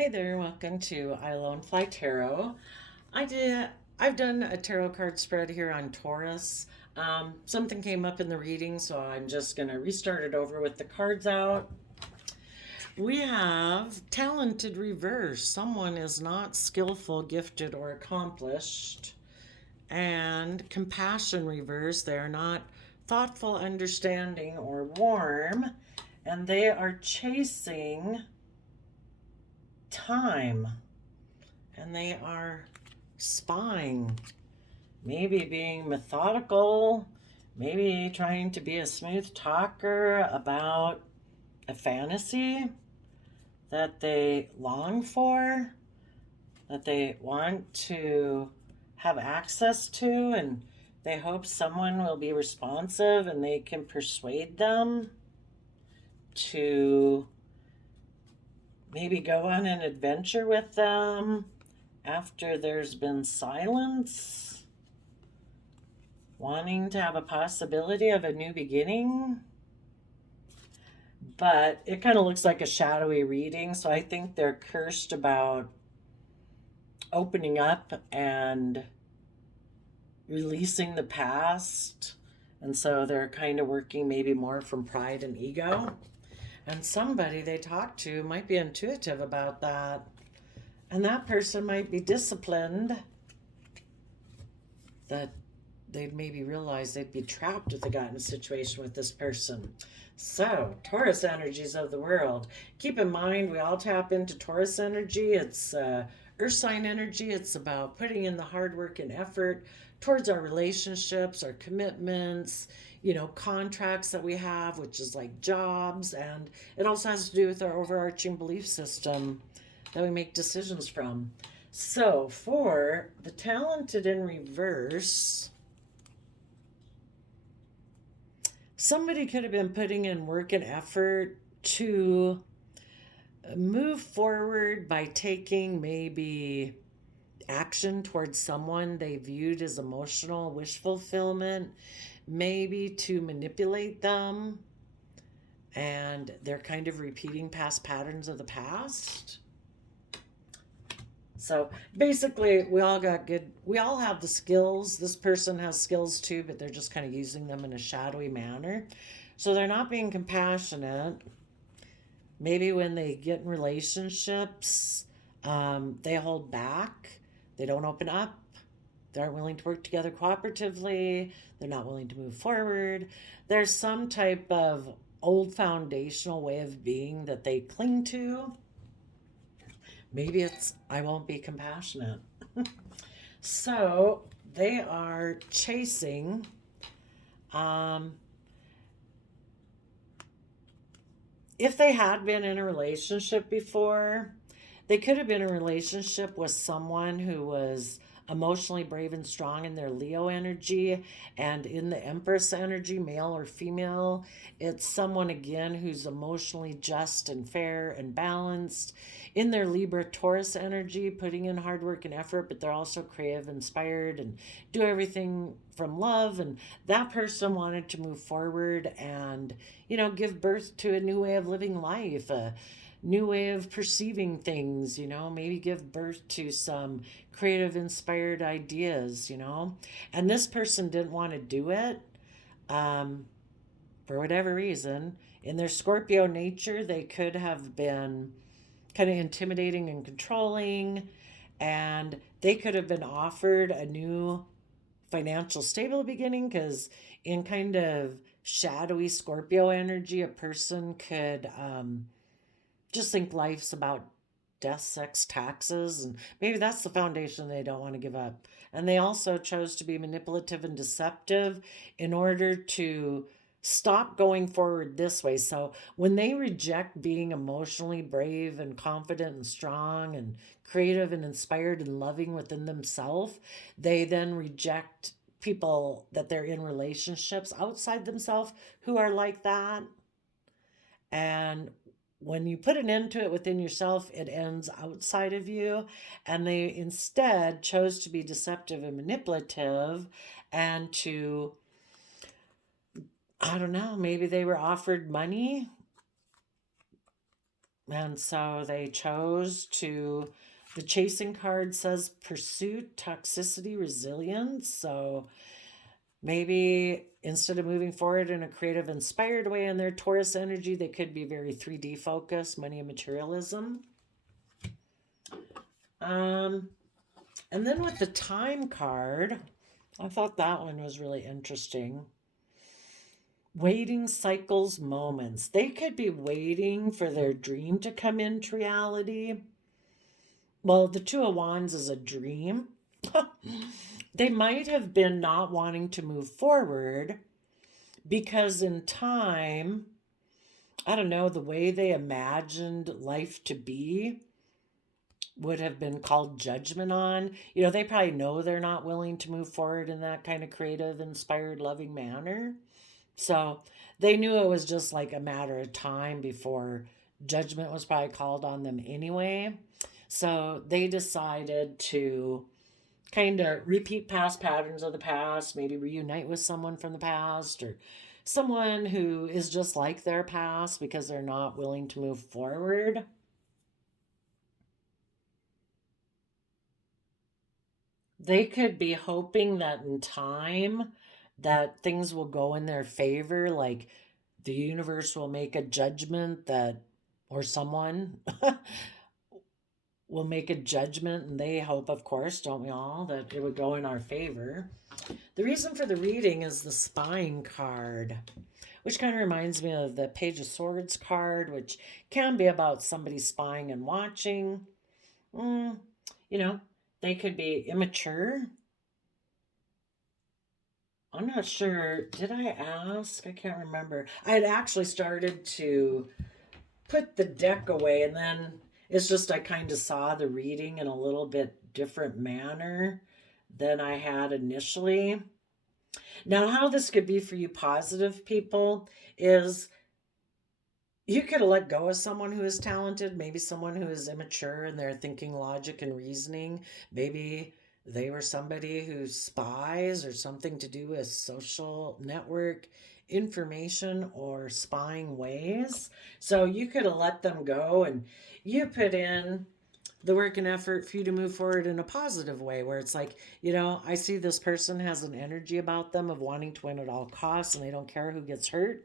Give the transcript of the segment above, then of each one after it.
Hey there, welcome to I Alone Fly Tarot. I've done a tarot card spread here on Taurus. Something came up in the reading, so I'm just gonna restart it over with the cards out. We have talented reverse. Someone is not skillful, gifted, or accomplished. And compassion reverse. They are not thoughtful, understanding, or warm. And they are chasing time. And they are spying, maybe being methodical, maybe trying to be a smooth talker about a fantasy that they long for, that they want to have access to, and they hope someone will be responsive and they can persuade them to maybe go on an adventure with them after there's been silence, wanting to have a possibility of a new beginning. But it kind of looks like a shadowy reading, so I think they're cursed about opening up and releasing the past. And so they're kind of working maybe more from pride and ego. And somebody they talk to might be intuitive about that. And that person might be disciplined, that they'd maybe realize they'd be trapped if they got in a situation with this person. So, Taurus energies of the world. Keep in mind, we all tap into Taurus energy. It's earth sign energy. It's about putting in the hard work and effort towards our relationships, our commitments, contracts that we have, which is like jobs. And it also has to do with our overarching belief system that we make decisions from. So, for the talented in reverse, somebody could have been putting in work and effort to move forward by taking maybe action towards someone they viewed as emotional wish fulfillment, maybe to manipulate them, and they're kind of repeating past patterns of the past. So basically, we all have the skills. This person has skills too, but they're just kind of using them in a shadowy manner. So they're not being compassionate. Maybe when they get in relationships, they hold back, they don't open up, they aren't willing to work together cooperatively, they're not willing to move forward. There's some type of old foundational way of being that they cling to. Maybe it's, I won't be compassionate. So they are chasing if they had been in a relationship before, they could have been in a relationship with someone who was emotionally brave and strong in their Leo energy, and in the Empress energy, male or female, it's someone again who's emotionally just and fair and balanced. In their Libra Taurus energy, putting in hard work and effort, but they're also creative, inspired, and do everything from love. And that person wanted to move forward and, give birth to a new way of living life, a new way of perceiving things, maybe give birth to some creative, inspired ideas, And this person didn't want to do it for whatever reason. In their Scorpio nature, they could have been kind of intimidating and controlling, and they could have been offered a new financial stable beginning, because in kind of shadowy Scorpio energy, a person could just think life's about death, sex, taxes, and maybe that's the foundation they don't want to give up. And they also chose to be manipulative and deceptive in order to stop going forward this way. So when they reject being emotionally brave and confident and strong and creative and inspired and loving within themselves, they then reject people that they're in relationships outside themselves who are like that. And when you put an end to it within yourself, it ends outside of you. And they instead chose to be deceptive and manipulative and to, I don't know, maybe they were offered money. And so they chose to, the chasing card says pursuit, toxicity, resilience. So maybe instead of moving forward in a creative, inspired way in their Taurus energy, they could be very 3D focused, money and materialism. And then with the time card, I thought that one was really interesting. Waiting cycles, moments. They could be waiting for their dream to come into reality. Well, the Two of Wands is a dream. They might have been not wanting to move forward because in time, I don't know, the way they imagined life to be would have been called judgment on. You know, they probably know they're not willing to move forward in that kind of creative, inspired, loving manner. So they knew it was just like a matter of time before judgment was probably called on them anyway. So they decided to kind of repeat past patterns of the past, maybe reunite with someone from the past or someone who is just like their past because they're not willing to move forward. They could be hoping that in time that things will go in their favor, like the universe will make a judgment that, or someone will make a judgment, and they hope, of course, don't we all, that it would go in our favor. The reason for the reading is the spying card, which kind of reminds me of the Page of Swords card, which can be about somebody spying and watching. You know, they could be immature. I'm not sure. Did I ask? I can't remember. I had actually started to put the deck away, and then it's just I kind of saw the reading in a little bit different manner than I had initially. Now, how this could be for you positive people is you could let go of someone who is talented, maybe someone who is immature in their thinking, logic, and reasoning. Maybe they were somebody who spies or something to do with social network information or spying ways. So you could have let them go and you put in the work and effort for you to move forward in a positive way where it's like, you know, I see this person has an energy about them of wanting to win at all costs and they don't care who gets hurt.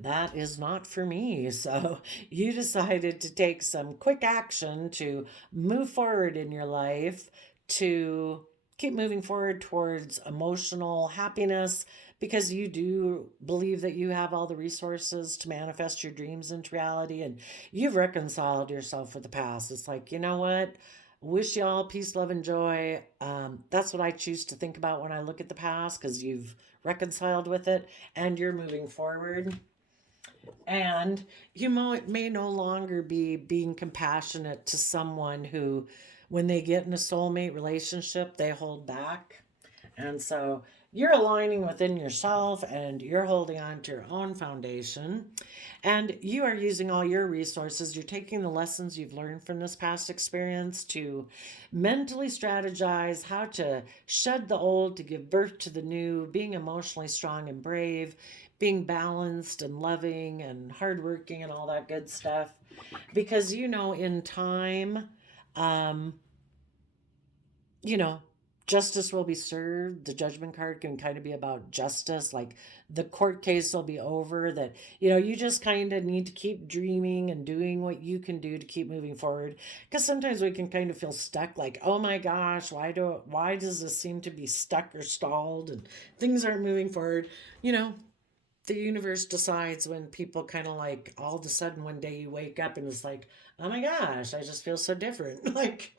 That is not for me. So you decided to take some quick action to move forward in your life, to keep moving forward towards emotional happiness because you do believe that you have all the resources to manifest your dreams into reality and you've reconciled yourself with the past. It's like, you know what? Wish you all peace, love, and joy. That's what I choose to think about when I look at the past because you've reconciled with it and you're moving forward. And you may no longer be being compassionate to someone who, when they get in a soulmate relationship, they hold back. And so you're aligning within yourself and you're holding on to your own foundation. And you are using all your resources. You're taking the lessons you've learned from this past experience to mentally strategize how to shed the old to give birth to the new, being emotionally strong and brave, being balanced and loving and hardworking and all that good stuff. Because, you know, in time, um, you know, justice will be served. The judgment card can kind of be about justice. Like the court case will be over. That, you know, you just kind of need to keep dreaming and doing what you can do to keep moving forward. Because sometimes we can kind of feel stuck like, oh my gosh, why does this seem to be stuck or stalled and things aren't moving forward? You know, the universe decides when people kind of like all of a sudden one day you wake up and it's like, oh my gosh, I just feel so different. Like,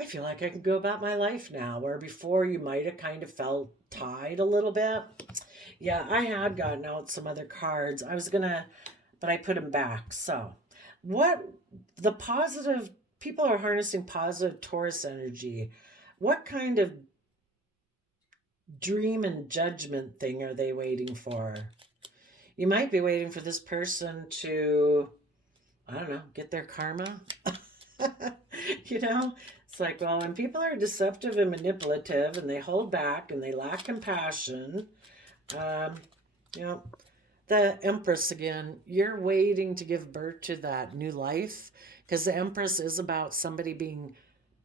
I feel like I can go about my life now, where before you might have kind of felt tied a little bit. Yeah, I had gotten out some other cards. I was gonna, but I put them back. So, what the positive people are harnessing positive Taurus energy. What kind of dream and judgment thing are they waiting for? You might be waiting for this person to, I don't know, get their karma. You know, it's like, well, when people are deceptive and manipulative and they hold back and they lack compassion, um, you know, The Empress again, you're waiting to give birth to that new life because the Empress is about somebody being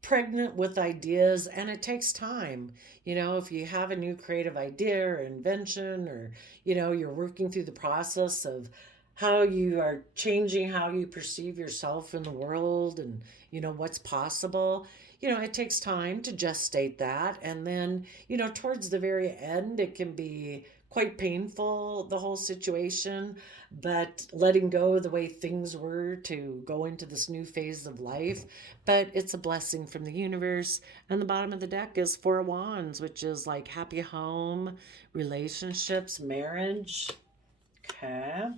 pregnant with ideas and it takes time. If you have a new creative idea or invention, or you're working through the process of how you are changing how you perceive yourself in the world, and what's possible. It takes time to gestate that, and then towards the very end it can be quite painful, the whole situation, but letting go of the way things were to go into this new phase of life. But it's a blessing from the universe. And the bottom of the deck is Four of Wands, which is like happy home, relationships, marriage. Okay.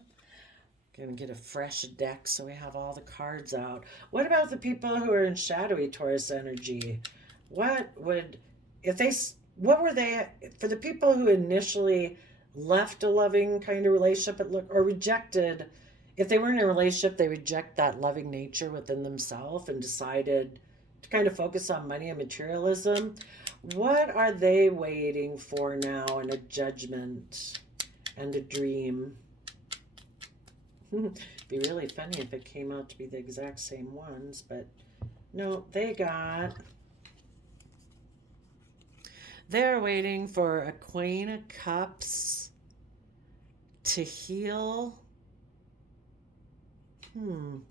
Gonna get a fresh deck so we have all the cards out. What about the people who are in shadowy Taurus energy? What would, if they, what were they, for the people who initially left a loving kind of relationship or rejected, if they were in a relationship, they reject that loving nature within themselves and decided to kind of focus on money and materialism. What are they waiting for now in a judgment and a dream? It'd be really funny if it came out to be the exact same ones, but no, they're waiting for a Queen of Cups to heal. Well,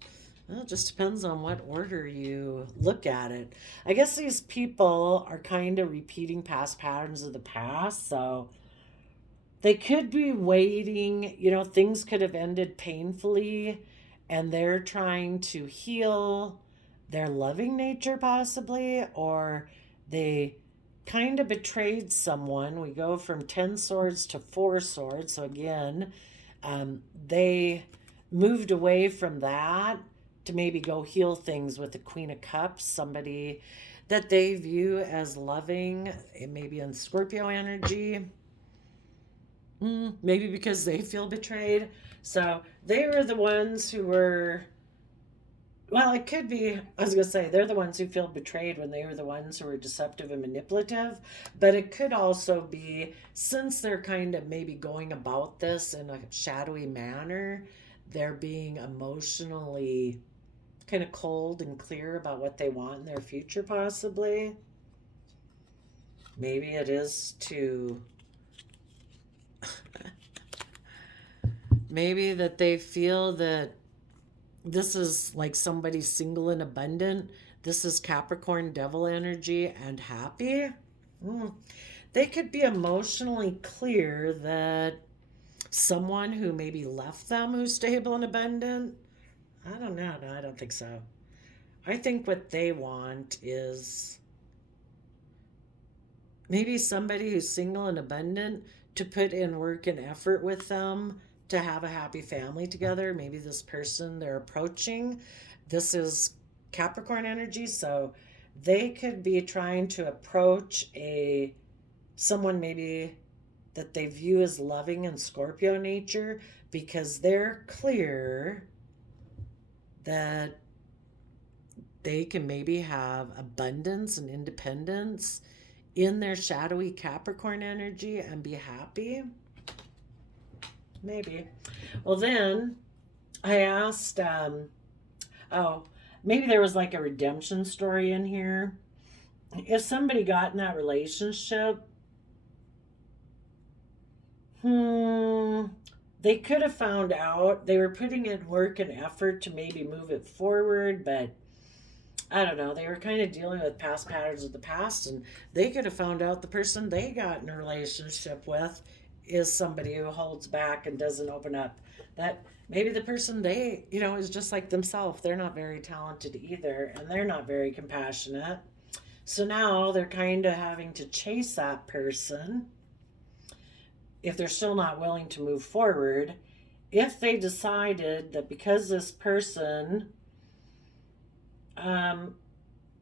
it just depends on what order you look at it. I guess these people are kind of repeating past patterns of the past, so they could be waiting, things could have ended painfully, and they're trying to heal their loving nature possibly, or they kind of betrayed someone. We go from 10 swords to 4 swords. So again, they moved away from that to maybe go heal things with the Queen of Cups, somebody that they view as loving. It may be in Scorpio energy. Maybe because they feel betrayed. So they were the ones who were, well, it could be, I was going to say, they're the ones who feel betrayed when they were the ones who were deceptive and manipulative. But it could also be, since they're kind of maybe going about this in a shadowy manner, they're being emotionally kind of cold and clear about what they want in their future, possibly. Maybe it is to maybe that they feel that this is like somebody single and abundant. This is Capricorn devil energy and happy. They could be emotionally clear that someone who maybe left them who's stable and abundant. I don't know. No, I don't think so. I think what they want is maybe somebody who's single and abundant to put in work and effort with them to have a happy family together. Maybe this person they're approaching, this is Capricorn energy, so they could be trying to approach someone maybe that they view as loving in Scorpio nature, because they're clear that they can maybe have abundance and independence in their shadowy Capricorn energy and be happy. Maybe. Well, then I asked, maybe there was like a redemption story in here. If somebody got in that relationship, they could have found out they were putting in work and effort to maybe move it forward, but I don't know, they were kind of dealing with past patterns of the past, and they could have found out the person they got in a relationship with is somebody who holds back and doesn't open up. That maybe the person they, is just like themselves. They're not very talented either, and they're not very compassionate. So now they're kind of having to chase that person if they're still not willing to move forward. If they decided that because this person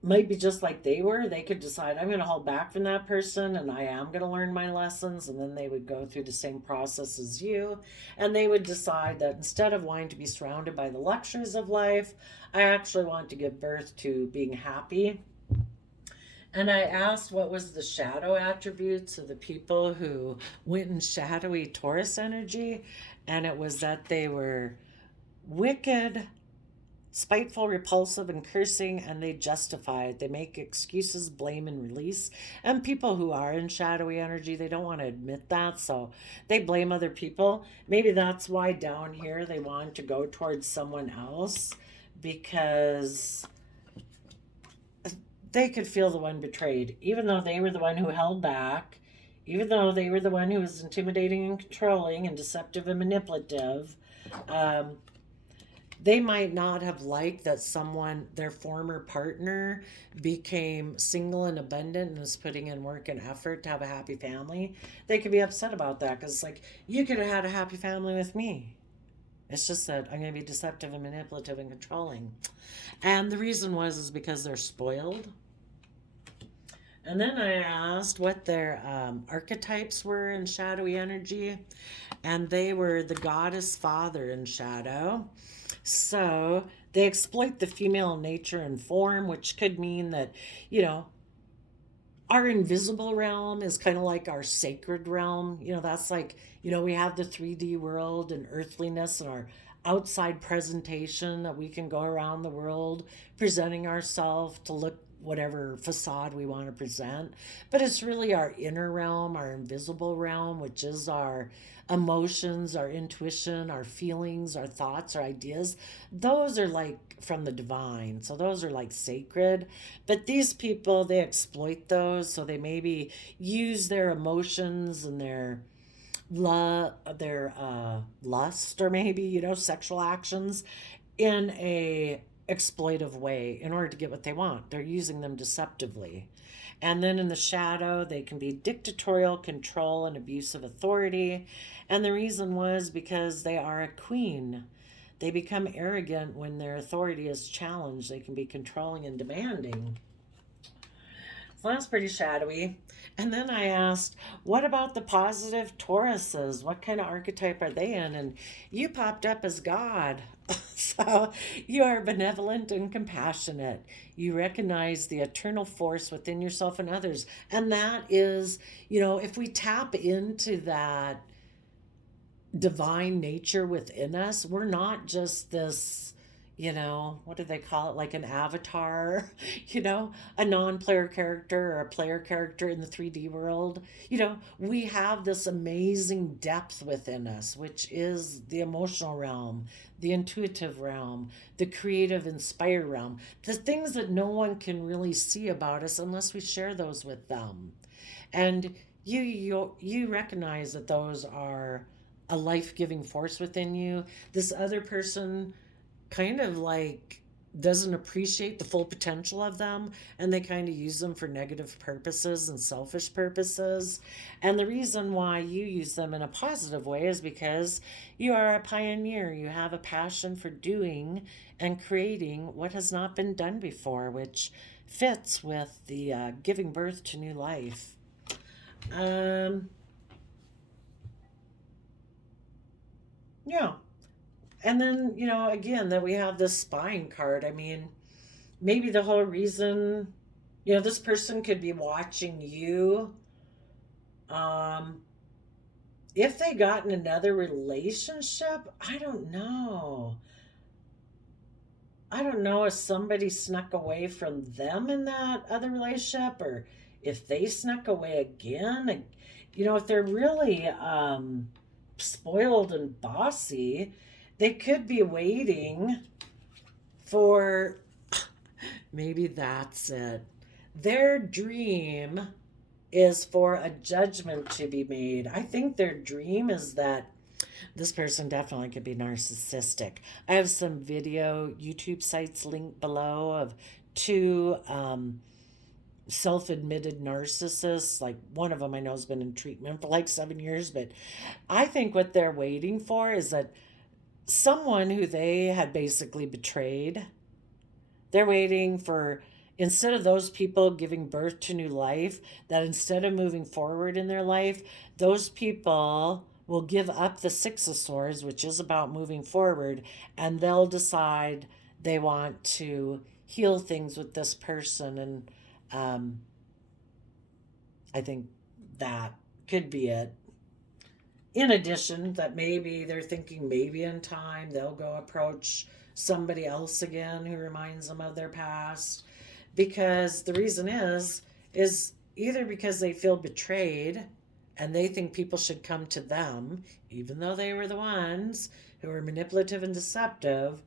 might be just like they were, they could decide, I'm going to hold back from that person and I am going to learn my lessons. And then they would go through the same process as you. And they would decide that instead of wanting to be surrounded by the luxuries of life, I actually want to give birth to being happy. And I asked what was the shadow attributes of the people who went in shadowy Taurus energy. And it was that they were wicked, spiteful, repulsive, and cursing, and they justify it. They make excuses, blame, and release. And people who are in shadowy energy, they don't want to admit that, so they blame other people. Maybe that's why down here they want to go towards someone else, because they could feel the one betrayed, even though they were the one who held back, even though they were the one who was intimidating and controlling and deceptive and manipulative. Um, they might not have liked that someone, their former partner, became single and abundant and was putting in work and effort to have a happy family. They could be upset about that because it's like, you could have had a happy family with me. It's just that I'm going to be deceptive and manipulative and controlling. And the reason is because they're spoiled. And then I asked what their archetypes were in shadowy energy, and they were the goddess father in shadow. So they exploit the female nature and form, which could mean that, you know, our invisible realm is kind of like our sacred realm. That's like, we have the 3D world and earthliness and our outside presentation that we can go around the world presenting ourselves to look whatever facade we want to present. But it's really our inner realm, our invisible realm, which is our emotions, our intuition, our feelings, our thoughts, our ideas. Those are like from the divine. So those are like sacred. But these people, they exploit those. So they maybe use their emotions and their lust, or maybe, sexual actions in a exploitive way in order to get what they want. They're using them deceptively. And then in the shadow, they can be dictatorial, control, and abuse of authority. And the reason was because they are a queen. They become arrogant when their authority is challenged. They can be controlling and demanding. So that's pretty shadowy. And then I asked, what about the positive Tauruses? What kind of archetype are they in? And you popped up as God. So you are benevolent and compassionate. You recognize the eternal force within yourself and others. And that is, if we tap into that divine nature within us, we're not just this, what do they call it? Like an avatar, a non player character or a player character in the 3D world. We have this amazing depth within us, which is the emotional realm, the intuitive realm, the creative, inspired realm, the things that no one can really see about us unless we share those with them. And you recognize that those are a life-giving force within you. This other person kind of like doesn't appreciate the full potential of them, and they kind of use them for negative purposes and selfish purposes. And the reason why you use them in a positive way is because you are a pioneer. You have a passion for doing and creating what has not been done before, which fits with the giving birth to new life. Yeah. And then, again, that we have this spying card. I mean, maybe the whole reason, this person could be watching you. Um, if they got in another relationship, I don't know. I don't know if somebody snuck away from them in that other relationship, or if they snuck away again. If they're really spoiled and bossy, they could be waiting for, maybe that's it. Their dream is for a judgment to be made. I think their dream is that this person definitely could be narcissistic. I have some video YouTube sites linked below of two self admitted narcissists. Like one of them I know has been in treatment for like 7 years, but I think what they're waiting for is that someone who they had basically betrayed, they're waiting for, instead of those people giving birth to new life, that instead of moving forward in their life, those people will give up the Six of Swords, which is about moving forward, and they'll decide they want to heal things with this person. And I think that could be it. In addition, that maybe they're thinking maybe in time they'll go approach somebody else again who reminds them of their past. Because the reason is either because they feel betrayed and they think people should come to them, even though they were the ones who were manipulative and deceptive,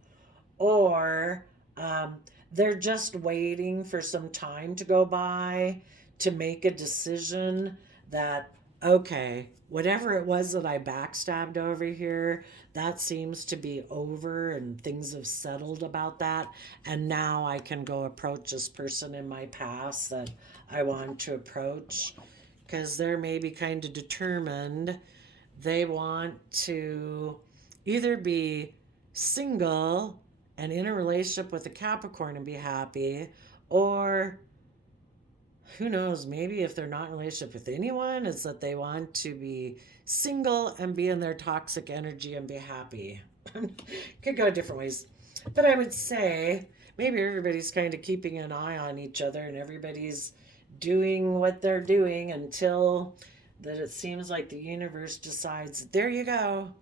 or um, they're just waiting for some time to go by to make a decision that, okay, whatever it was that I backstabbed over here, that seems to be over and things have settled about that. And now I can go approach this person in my past that I want to approach, because they're maybe kind of determined. They want to either be single and in a relationship with a Capricorn and be happy, or who knows, maybe if they're not in a relationship with anyone, it's that they want to be single and be in their toxic energy and be happy. Could go different ways. But I would say maybe everybody's kind of keeping an eye on each other and everybody's doing what they're doing until that it seems like the universe decides, there you go.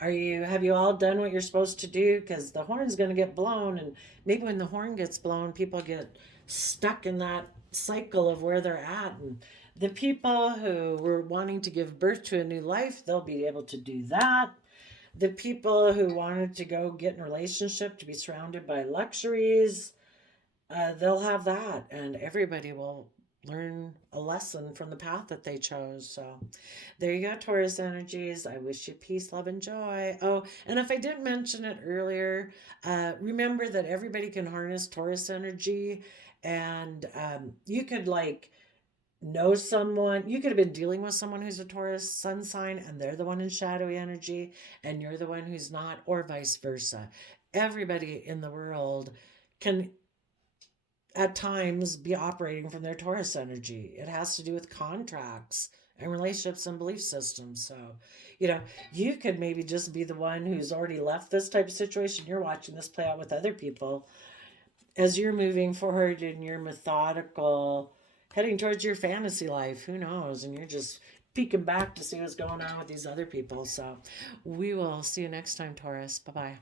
Have you all done what you're supposed to do? Because the horn's going to get blown, and maybe when the horn gets blown, people get stuck in that cycle of where they're at. And the people who were wanting to give birth to a new life, they'll be able to do that. The people who wanted to go get in a relationship to be surrounded by luxuries, they'll have that, and everybody will learn a lesson from the path that they chose. So there you go, Taurus energies. I wish you peace, love, and joy. Oh, and if I didn't mention it earlier, remember that everybody can harness Taurus energy, and you could like know someone. You could have been dealing with someone who's a Taurus sun sign, and they're the one in shadowy energy, and you're the one who's not, or vice versa. Everybody in the world can at times be operating from their Taurus energy. It has to do with contracts and relationships and belief systems. So, you know, you could maybe just be the one who's already left this type of situation. You're watching this play out with other people as you're moving forward in your methodical, heading towards your fantasy life. Who knows? And you're just peeking back to see what's going on with these other people. So, we will see you next time, Taurus. Bye bye.